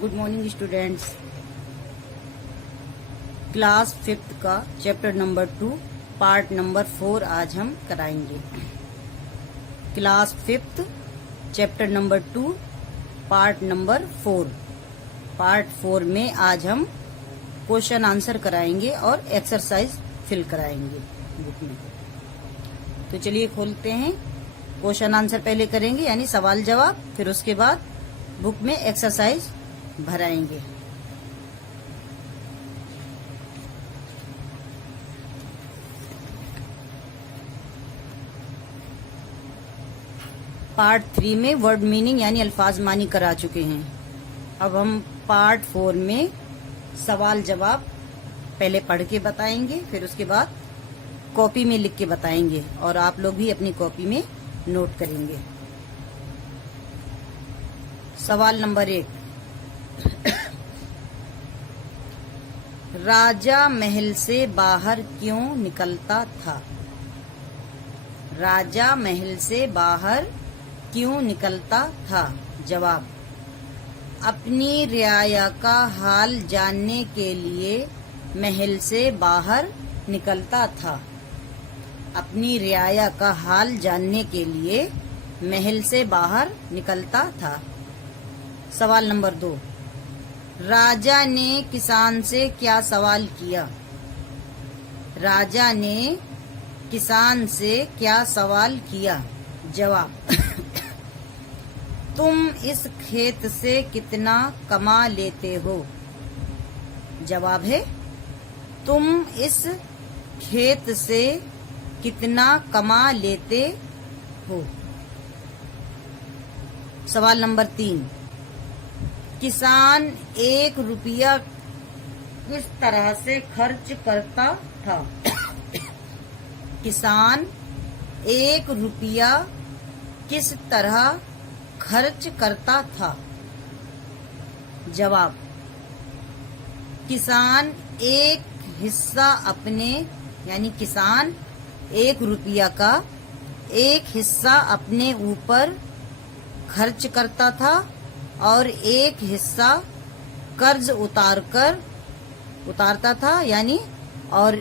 Good morning students. Class 5th का chapter number 2 part number 4 आज हम कराएंगे। Class 5th chapter number 2 part number 4। Part 4 में आज हम क्वेश्चन आंसर कराएंगे और एक्सरसाइज फिल कराएंगे बुक में। तो चलिए खोलते हैं। क्वेश्चन आंसर पहले करेंगे यानी सवाल जवाब, फिर उसके बाद बुक में एक्सरसाइज भराएंगे। पार्ट 3 में वर्ड मीनिंग यानी अल्फाज मानी करा चुके हैं। अब हम पार्ट 4 में सवाल जवाब पहले पढ़ के बताएंगे, फिर उसके बाद कॉपी में लिख के बताएंगे और आप लोग भी अपनी कॉपी में नोट करेंगे। सवाल नंबर 1। राजा महल से बाहर क्यों निकलता था? राजा महल से बाहर क्यों निकलता था? जवाब, अपनी रियाया का हाल जानने के लिए महल से बाहर निकलता था। अपनी रियाया का हाल जानने के लिए महल से बाहर निकलता था। सवाल नंबर 2। राजा ने किसान से क्या सवाल किया? राजा ने किसान से क्या सवाल किया? जवाब, तुम इस खेत से कितना कमा लेते हो? जवाब है, तुम इस खेत से कितना कमा लेते हो? सवाल नंबर 3। किसान 1 रुपया किस तरह से खर्च करता था? किसान 1 रुपया किस तरह खर्च करता था? जवाब, किसान एक हिस्सा अपने यानी किसान 1 रुपया का एक हिस्सा अपने ऊपर खर्च करता था और एक हिस्सा कर्ज उतारता था यानी, और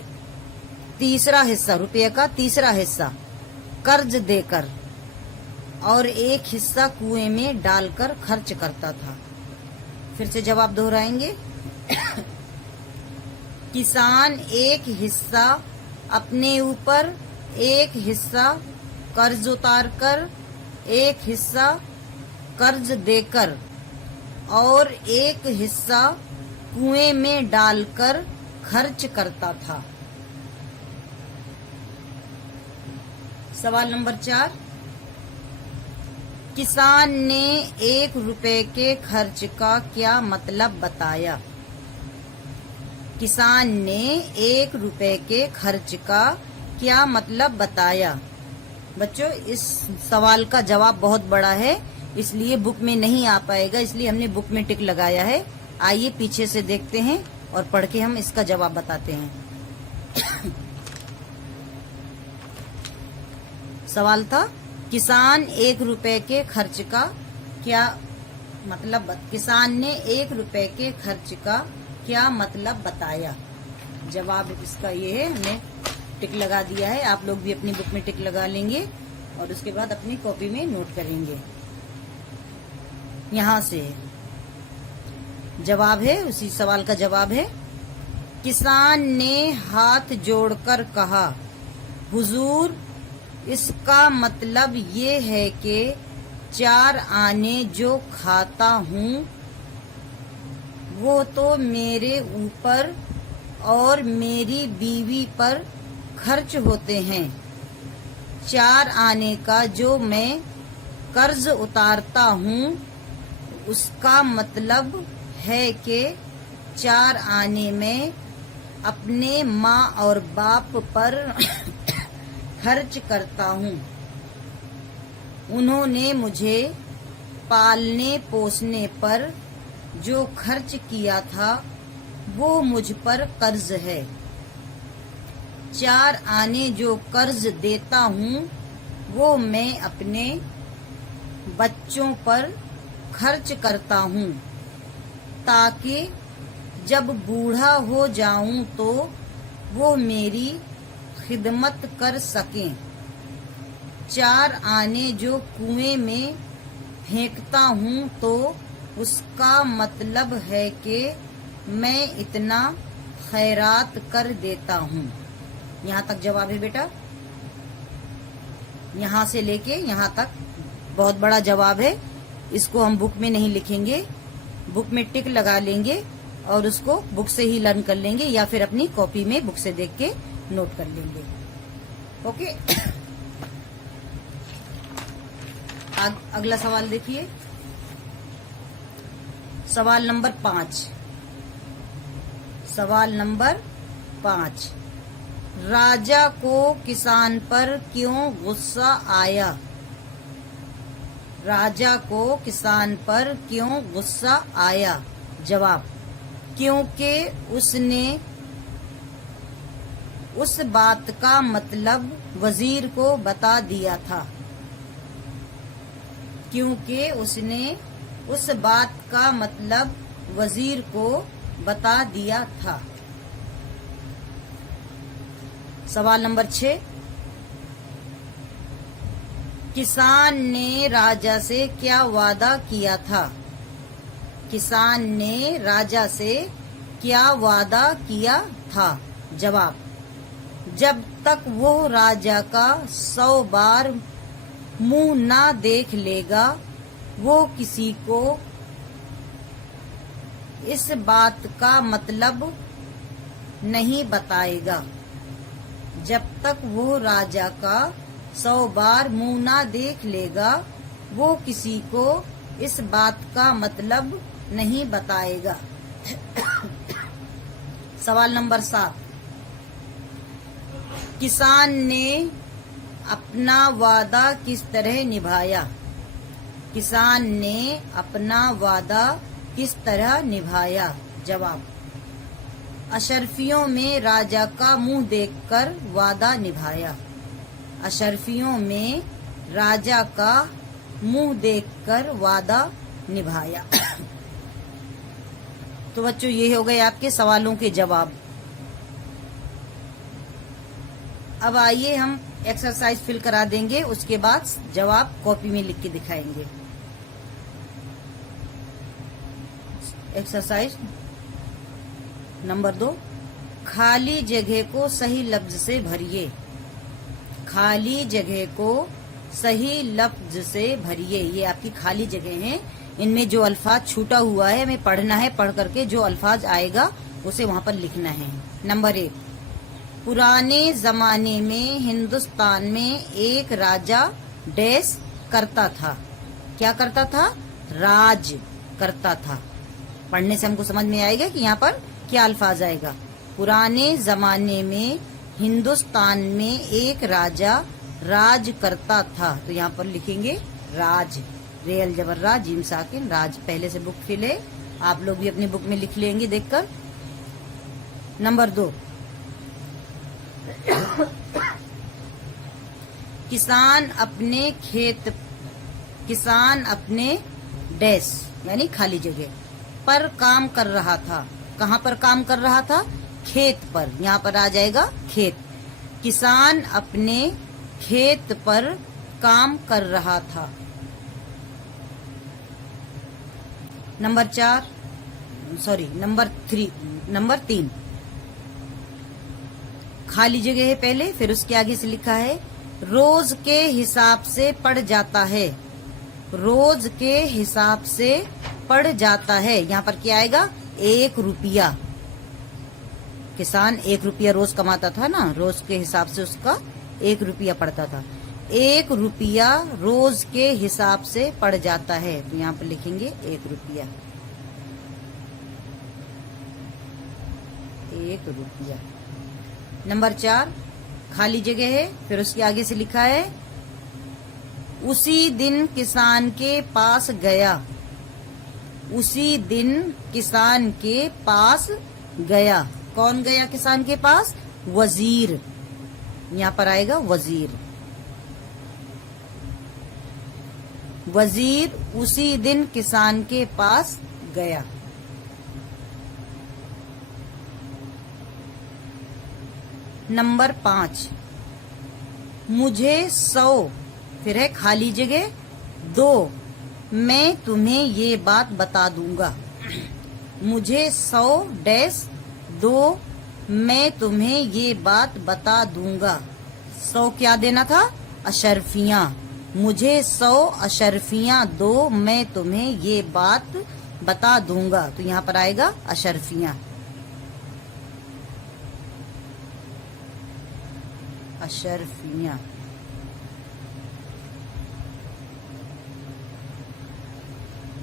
तीसरा हिस्सा रुपये का तीसरा हिस्सा कर्ज देकर और एक हिस्सा कुएं में डालकर खर्च करता था। फिर से जवाब दोहराएंगे। किसान एक हिस्सा अपने ऊपर, एक हिस्सा कर्ज उतारकर, एक हिस्सा कर्ज देकर और एक हिस्सा कुएं में डालकर खर्च करता था। सवाल नंबर 4। किसान ने 1 रुपए के खर्च का क्या मतलब बताया? किसान ने 1 रुपए के खर्च का क्या मतलब बताया? बच्चों, इस सवाल का जवाब बहुत बड़ा है, इसलिए बुक में नहीं आ पाएगा, इसलिए हमने बुक में टिक लगाया है। आइए पीछे से देखते हैं और पढ़ के हम इसका जवाब बताते हैं। सवाल था, किसान 1 रुपए के खर्च का क्या मतलब, किसान ने 1 रुपए के खर्च का क्या मतलब बताया? जवाब इसका ये है, हमने टिक लगा दिया है। आप लोग भी अपनी बुक में टिक लगा लेंगे और उसके बाद अपनी कॉपी में नोट करेंगे। यहाँ से जवाब है, उसी सवाल का जवाब है। किसान ने हाथ जोड़कर कहा, हुजूर, इसका मतलब ये है कि 4 आने जो खाता हूँ वो तो मेरे ऊपर और मेरी बीवी पर खर्च होते हैं। 4 आने का जो मैं कर्ज उतारता हूँ उसका मतलब है कि 4 आने में अपने माँ और बाप पर खर्च करता हूँ। उन्होंने मुझे पालने पोसने पर जो खर्च किया था वो मुझ पर कर्ज है। 4 आने जो कर्ज देता हूँ वो मैं अपने बच्चों पर खर्च करता हूँ। ताकि जब बूढ़ा हो जाऊं तो वो मेरी खिदमत कर सकें। 4 आने जो कुएं में फेंकता हूँ तो उसका मतलब है कि मैं इतना खैरात कर देता हूँ। यहाँ तक जवाब है बेटा, यहाँ से लेके यहाँ तक बहुत बड़ा जवाब है। इसको हम बुक में नहीं लिखेंगे, बुक में टिक लगा लेंगे और उसको बुक से ही लर्न कर लेंगे या फिर अपनी कॉपी में बुक से देख के नोट कर लेंगे। ओके। अगला सवाल देखिए, सवाल नंबर 5। सवाल नंबर 5, राजा को किसान पर क्यों गुस्सा आया? राजा को किसान पर क्यों गुस्सा आया? जवाब, क्योंकि उसने उस बात का मतलब वजीर को बता दिया था। क्योंकि उसने उस बात का मतलब वजीर को बता दिया था। सवाल नंबर 6, किसान ने राजा से क्या वादा किया था? किसान ने राजा से क्या वादा किया था? जवाब, जब तक वो राजा का 100 बार मुंह ना देख लेगा वो किसी को इस बात का मतलब नहीं बताएगा। जब तक वो राजा का 100 बार मुंह ना देख लेगा वो किसी को इस बात का मतलब नहीं बताएगा। सवाल नंबर 7, किसान ने अपना वादा किस तरह निभाया? किसान ने अपना वादा किस तरह निभाया? जवाब, अशर्फियों में राजा का मुंह देखकर वादा निभाया। अशर्फियों में राजा का मुंह देखकर वादा निभाया। तो बच्चों, ये हो गए आपके सवालों के जवाब। अब आइए हम एक्सरसाइज फिल करा देंगे, उसके बाद जवाब कॉपी में लिख के दिखाएंगे। एक्सरसाइज नंबर 2, खाली जगह को सही लफ्ज से भरिए। खाली जगह को सही लफ्ज से भरिए। ये आपकी खाली जगह है, इनमें जो अल्फाज छूटा हुआ है हमें पढ़ना है, पढ़ करके जो अल्फाज आएगा उसे वहां पर लिखना है। नंबर 1, पुराने जमाने में हिंदुस्तान में एक राजा डैश करता था। क्या करता था? राज करता था। पढ़ने से हमको समझ में आएगा कि यहाँ पर क्या अल्फाज आएगा। पुराने जमाने में हिंदुस्तान में एक राजा राज करता था, तो यहाँ पर लिखेंगे राज। रेल जबर राज, जीम साकिन, राज। पहले से बुक फिल है, आप लोग भी अपनी बुक में लिख लेंगे देखकर। नंबर 2, किसान अपने डैश यानी खाली जगह पर काम कर रहा था। कहाँ पर काम कर रहा था? खेत पर। यहाँ पर आ जाएगा खेत। किसान अपने खेत पर काम कर रहा था। नंबर 3, खाली जगह है पहले, फिर उसके आगे से लिखा है रोज के हिसाब से पड़ जाता है। रोज के हिसाब से पड़ जाता है। यहाँ पर क्या आएगा? 1 रुपया। किसान 1 रुपया रोज कमाता था ना, रोज के हिसाब से उसका 1 रुपया पड़ता था। 1 रुपया रोज के हिसाब से पड़ जाता है, तो यहाँ पर लिखेंगे 1 रुपया। 1 रुपया। नंबर 4, खाली जगह है, फिर उसके आगे से लिखा है उसी दिन किसान के पास गया। उसी दिन किसान के पास गया। कौन गया किसान के पास? वजीर। यहाँ पर आएगा वजीर। वजीर उसी दिन किसान के पास गया। नंबर 5, मुझे 100, फिर है खाली जगह 2, मैं तुम्हें ये बात बता दूंगा। मुझे 100-2, मैं तुम्हें ये बात बता दूंगा। 100 क्या देना था? अशरफियां। मुझे 100 अशरफियां दो, मैं तुम्हें ये बात बता दूंगा। तो यहाँ पर आएगा अशरफियां। अशरफियां।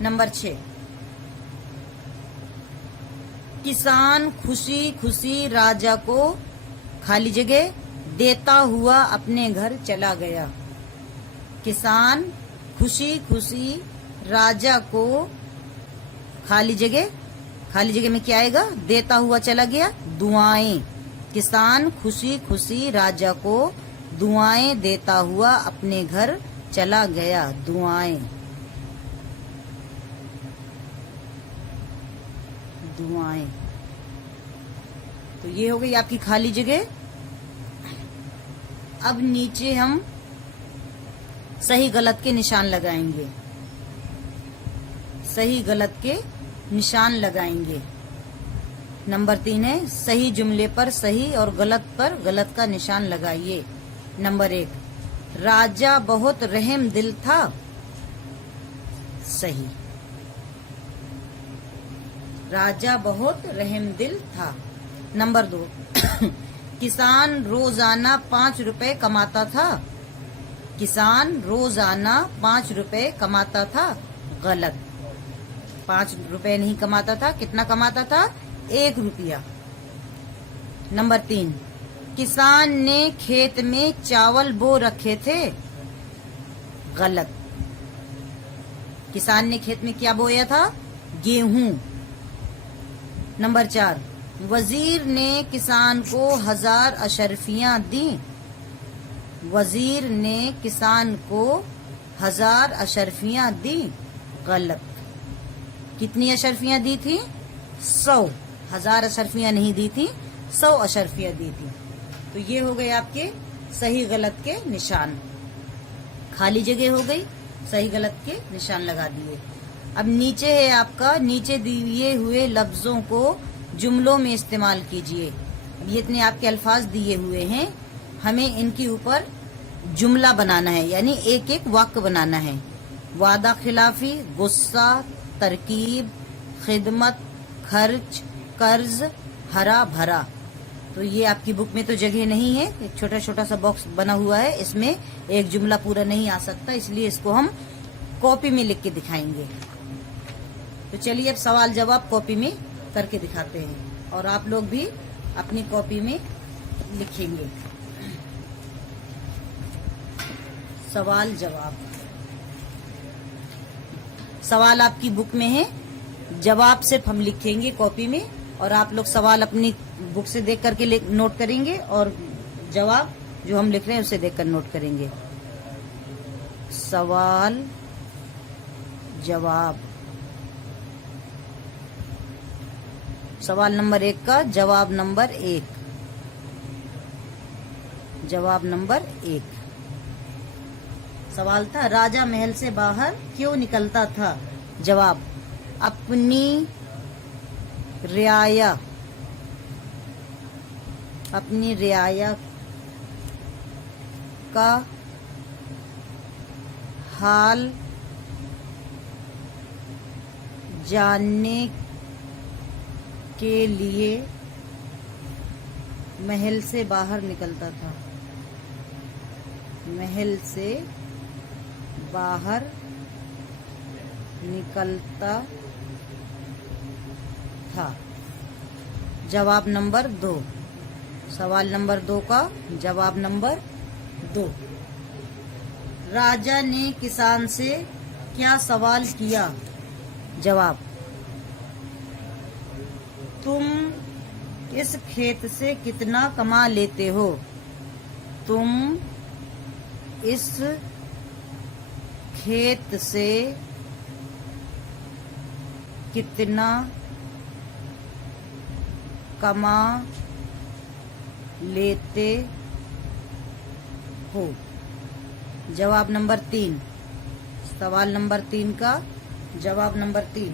नंबर 6, किसान खुशी खुशी राजा को खाली जगह देता हुआ अपने घर चला गया। किसान खुशी खुशी राजा को खाली जगह में क्या आएगा? देता हुआ चला गया, दुआएं। किसान खुशी खुशी राजा को दुआएं देता हुआ अपने घर चला गया, दुआएं। दुआएं। तो ये हो गई आपकी खाली जगह। अब नीचे हम सही गलत के निशान लगाएंगे। सही गलत के निशान लगाएंगे। नंबर 3 है, सही जुमले पर सही और गलत पर गलत का निशान लगाइए। नंबर 1, राजा बहुत रहम दिल था, सही। राजा बहुत रहम दिल था। नंबर 2, किसान रोजाना 5 रुपए कमाता था। किसान रोजाना 5 रुपए कमाता था, गलत। 5 रुपए नहीं कमाता था, कितना कमाता था? 1 रुपया। नंबर 3, किसान ने खेत में चावल बो रखे थे, गलत। किसान ने खेत में क्या बोया था? गेहूं। नंबर 4, वजीर ने किसान को 1000 अशरफियां दी। वजीर ने किसान को 1000 अशरफियां दी, गलत। कितनी अशरफियां दी थी? 100। 1000 अशरफियां नहीं दी थी, 100 अशरफियां दी थी। तो ये हो गए आपके सही गलत के निशान। खाली जगह हो गई, सही गलत के निशान लगा दिए। अब नीचे है आपका, नीचे दिए हुए लफ्जों को जुमलों में इस्तेमाल कीजिए। अब ये इतने आपके अल्फाज दिए हुए हैं, हमें इनके ऊपर जुमला बनाना है, यानी एक एक वाक्य बनाना है। वादा खिलाफी, गुस्सा, तरकीब, खिदमत, खर्च, कर्ज, हरा भरा। तो ये आपकी बुक में तो जगह नहीं है, एक छोटा छोटा सा बॉक्स बना हुआ है, इसमें एक जुमला पूरा नहीं आ सकता, इसलिए इसको हम कॉपी में लिख के दिखाएंगे। तो चलिए अब सवाल जवाब कॉपी में करके दिखाते हैं और आप लोग भी अपनी कॉपी में लिखेंगे। सवाल जवाब। सवाल आपकी बुक में है, जवाब सिर्फ हम लिखेंगे कॉपी में और आप लोग सवाल अपनी बुक से देख करके नोट करेंगे और जवाब जो हम लिख रहे हैं उसे देखकर नोट करेंगे। सवाल जवाब। सवाल नंबर 1 का जवाब नंबर 1। जवाब नंबर 1 सवाल था, राजा महल से बाहर क्यों निकलता था? जवाब, अपनी रियाया का हाल जानने के लिए महल से बाहर निकलता था। महल से बाहर निकलता था। जवाब नंबर 2। सवाल नंबर 2 का जवाब नंबर 2। राजा ने किसान से क्या सवाल किया? जवाब, तुम इस खेत से कितना कमा लेते हो? तुम इस खेत से कितना कमा लेते हो। जवाब नंबर 3, सवाल नंबर 3 का जवाब नंबर 3,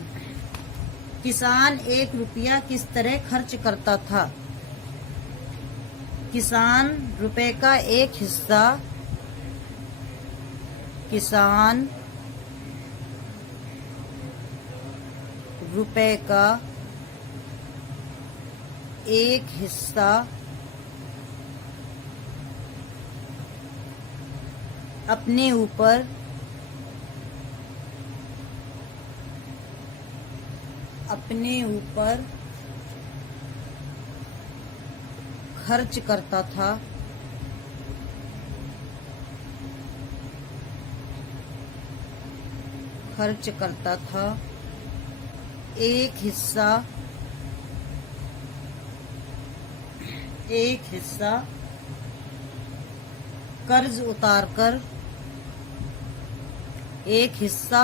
किसान 1 रुपया किस तरह खर्च करता था? किसान रुपए का एक हिस्सा किसान रुपए का एक हिस्सा अपने ऊपर खर्च करता था। एक हिस्सा कर्ज उतारकर एक हिस्सा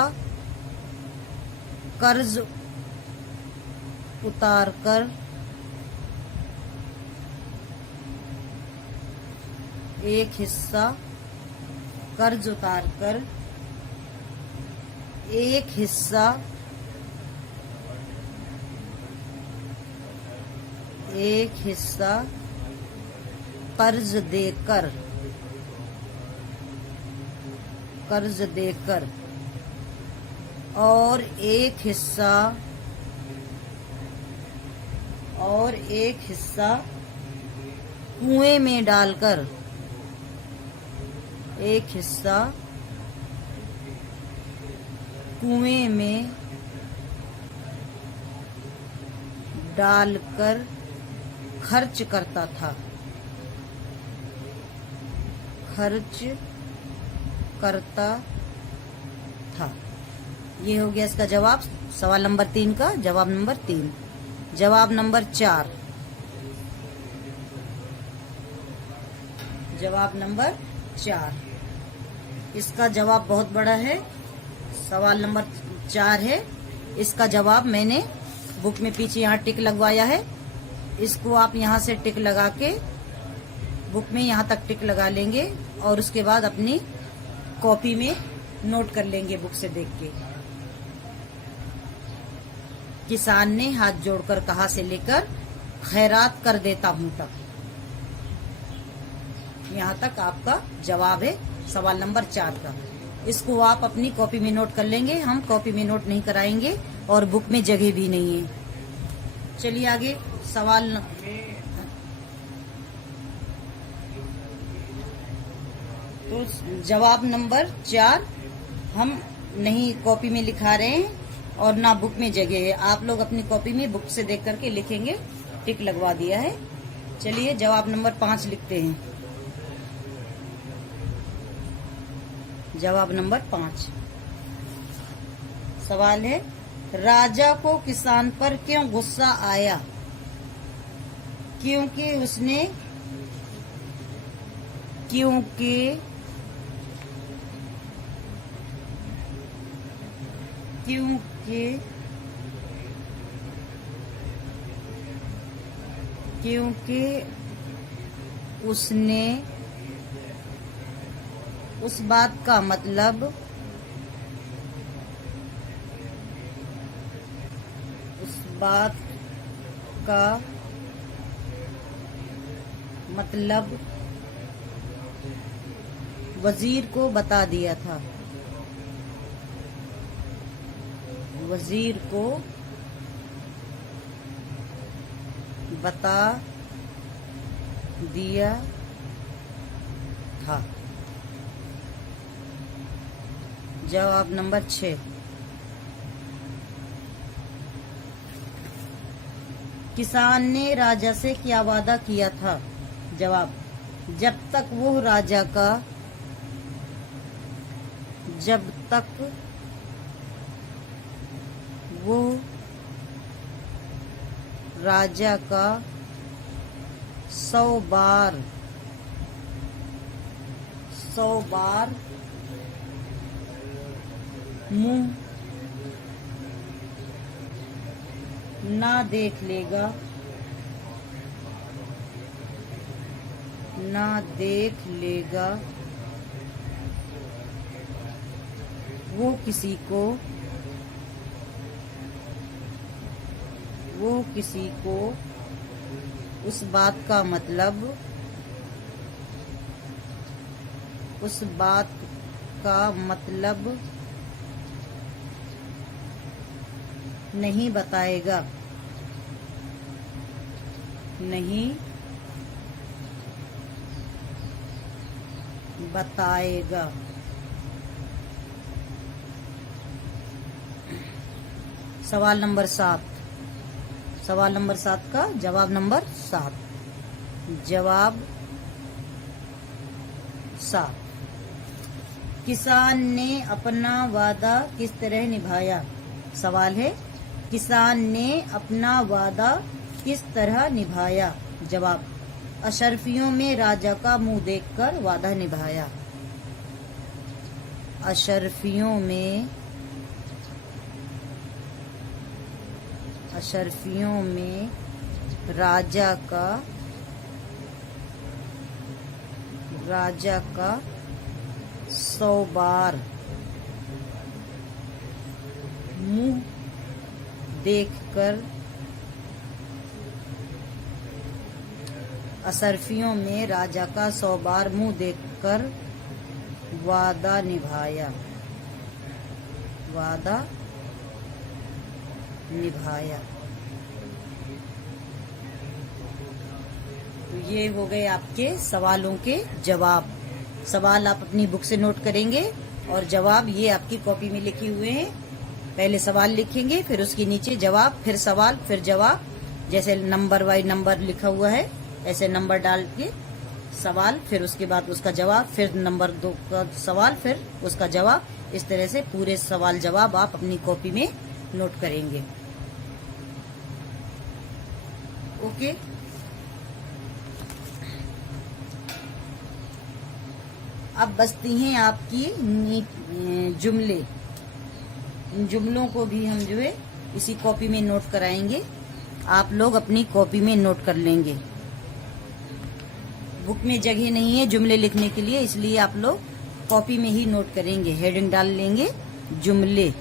कर्ज उतारकर एक हिस्सा कर्ज देकर और एक हिस्सा कुएं में डालकर खर्च करता था। ये हो गया इसका जवाब, सवाल नंबर 3 का जवाब नंबर 3। जवाब नंबर 4, इसका जवाब बहुत बड़ा है। सवाल नंबर 4 है, इसका जवाब मैंने बुक में पीछे यहाँ टिक लगवाया है। इसको आप यहाँ से टिक लगा के बुक में यहाँ तक टिक लगा लेंगे और उसके बाद अपनी कॉपी में नोट कर लेंगे बुक से देख के। किसान ने हाथ जोड़कर कहा से लेकर खैरात कर देता हूं तक, यहाँ तक आपका जवाब है सवाल नंबर 4 का। इसको आप अपनी कॉपी में नोट कर लेंगे, हम कॉपी में नोट नहीं कराएंगे और बुक में जगह भी नहीं है। चलिए आगे सवाल तो जवाब नंबर 4 हम नहीं कॉपी में लिखा रहे हैं और ना बुक में जगह है। आप लोग अपनी कॉपी में बुक से देख करके लिखेंगे, टिक लगवा दिया है। चलिए जवाब नंबर 5 लिखते हैं। जवाब नंबर 5 सवाल है, राजा को किसान पर क्यों गुस्सा आया? क्योंकि उसने उस बात का मतलब वजीर को बता दिया था। जवाब नंबर 6, किसान ने राजा से क्या वादा किया था? जवाब, जब तक वो राजा का 100 बार मुंह ना देख लेगा ना देख लेगा वो किसी को उस बात का मतलब नहीं बताएगा। सवाल नंबर 7 का जवाब नंबर 7। जवाब 7। किसान ने अपना वादा किस तरह निभाया? सवाल है, किसान ने अपना वादा किस तरह निभाया? जवाब, अशर्फियों में राजा का मुंह देखकर वादा निभाया। अशर्फियों में राजा का 100 बार मुंह देखकर अशर्फियों में राजा का 100 बार मुंह देखकर वादा निभाया। तो ये हो गए आपके सवालों के जवाब। सवाल आप अपनी बुक से नोट करेंगे और जवाब ये आपकी कॉपी में लिखे हुए हैं। पहले सवाल लिखेंगे, फिर उसके नीचे जवाब, फिर सवाल, फिर जवाब। जैसे नंबर वाइज नंबर लिखा हुआ है ऐसे नंबर डाल के सवाल, फिर उसके बाद उसका जवाब, फिर नंबर 2 का सवाल, फिर उसका जवाब। इस तरह से पूरे सवाल जवाब आप अपनी कॉपी में नोट करेंगे। ओके। अब बचती हैं आपकी जुमले। इन जुमलों को भी हम जो है इसी कॉपी में नोट कराएंगे। आप लोग अपनी कॉपी में नोट कर लेंगे। बुक में जगह नहीं है जुमले लिखने के लिए, इसलिए आप लोग कॉपी में ही नोट करेंगे। हेडिंग डाल लेंगे जुमले।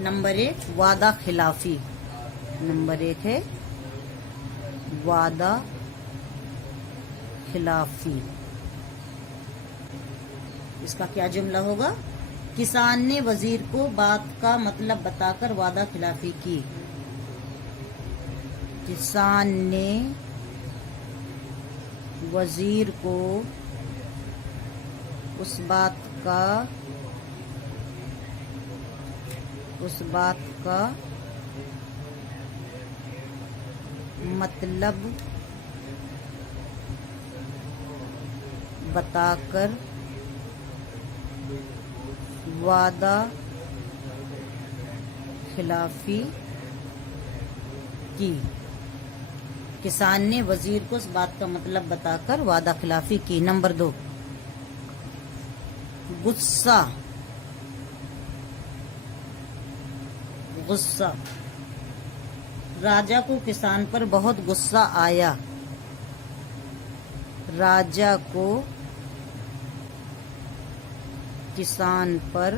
नंबर 1 वादा खिलाफी। नंबर 1 है वादा खिलाफी। इसका क्या जुमला होगा? किसान ने वजीर को बात का मतलब बताकर वादा खिलाफी की। किसान ने वजीर को उस बात का मतलब बताकर वादा खिलाफी की। किसान ने वजीर को उस बात का मतलब बताकर वादा खिलाफी की। नंबर 2 गुस्सा। राजा को किसान पर बहुत गुस्सा आया। राजा को किसान पर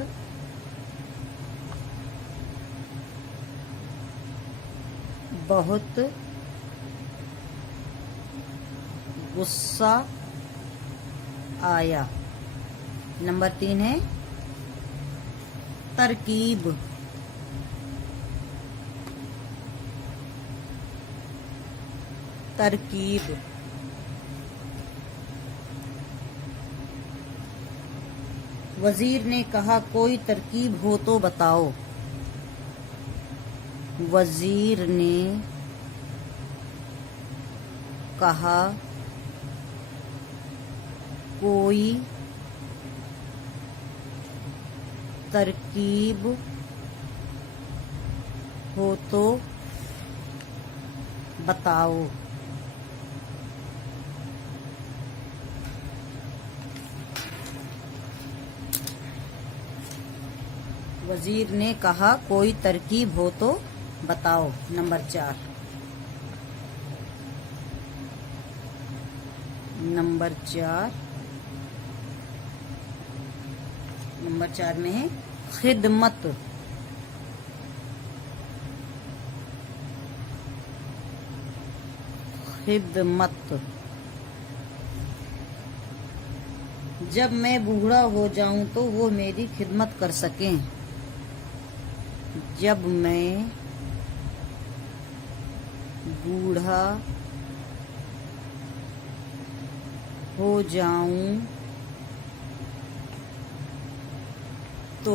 बहुत गुस्सा आया। नंबर 3 है तरकीब। वजीर ने कहा कोई तरकीब हो तो बताओ। वजीर ने कहा कोई तरकीब हो तो बताओ। वजीर ने कहा कोई तरकीब हो तो बताओ। नंबर 4। नंबर 4 में है खिदमत। खिदमत। जब मैं बूढ़ा हो जाऊं तो वो मेरी खिदमत कर सकें। जब मैं बूढ़ा हो जाऊं तो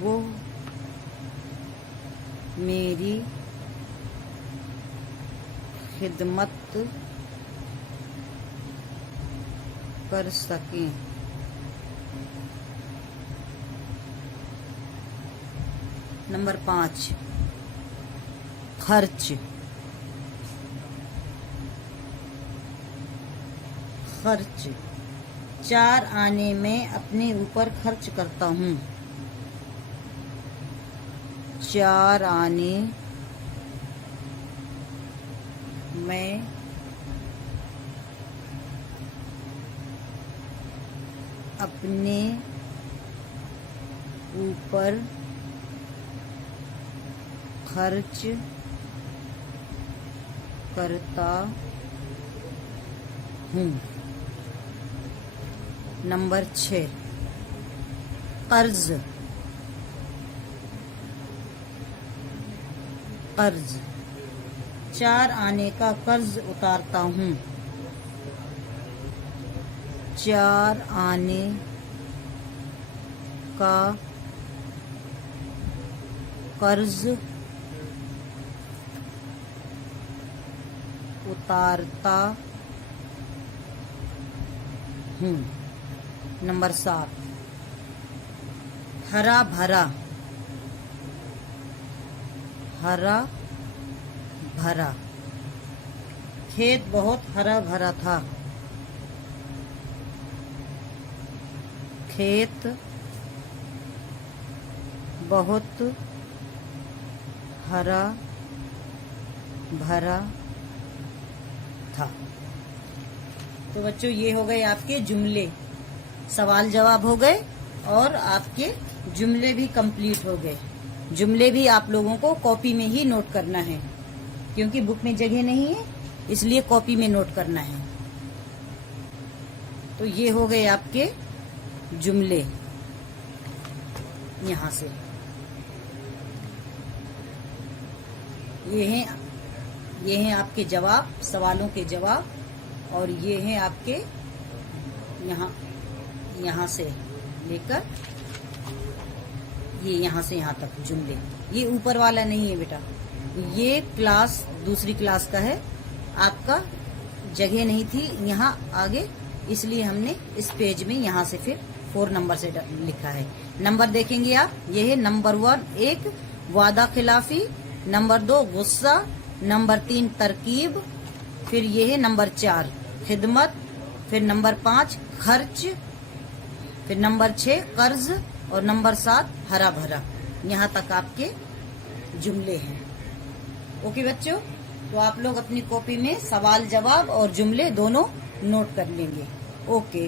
वो मेरी खिदमत कर सकें। नंबर 5 खर्च। खर्च। 4 आने में अपने ऊपर खर्च करता हूँ। 4 आने मैं अपने ऊपर खर्च करता हूँ। नंबर 6 कर्ज। कर्ज। 4 आने का कर्ज उतारता हूँ। 4 आने का कर्ज उतारता हूँ। नंबर 7 हरा भरा। हरा भरा। खेत बहुत हरा भरा था। खेत बहुत हरा भरा था। तो बच्चों ये हो गए आपके जुमले। सवाल जवाब हो गए और आपके जुमले भी कंप्लीट हो गए। जुमले भी आप लोगों को कॉपी में ही नोट करना है, क्योंकि बुक में जगह नहीं है, इसलिए कॉपी में नोट करना है। तो ये हो गए आपके जुमले। यहाँ से ये हैं आपके जवाब, सवालों के जवाब, और ये हैं आपके यहाँ से लेकर ये यहाँ से यहाँ तक जुमले। ये ऊपर वाला नहीं है बेटा, ये क्लास दूसरी क्लास का है। आपका जगह नहीं थी यहाँ आगे, इसलिए हमने इस पेज में यहाँ से फिर 4 नंबर से लिखा है। नंबर देखेंगे आप, ये है नंबर 1 वादा खिलाफी, नंबर 2 गुस्सा, नंबर 3 तरकीब, फिर ये है नंबर 4 खिदमत, फिर नंबर 5 खर्च, फिर नंबर 6 कर्ज, और नंबर 7 हरा भरा। यहाँ तक आपके जुमले हैं। ओके बच्चों, तो आप लोग अपनी कॉपी में सवाल जवाब और जुमले दोनों नोट कर लेंगे। ओके।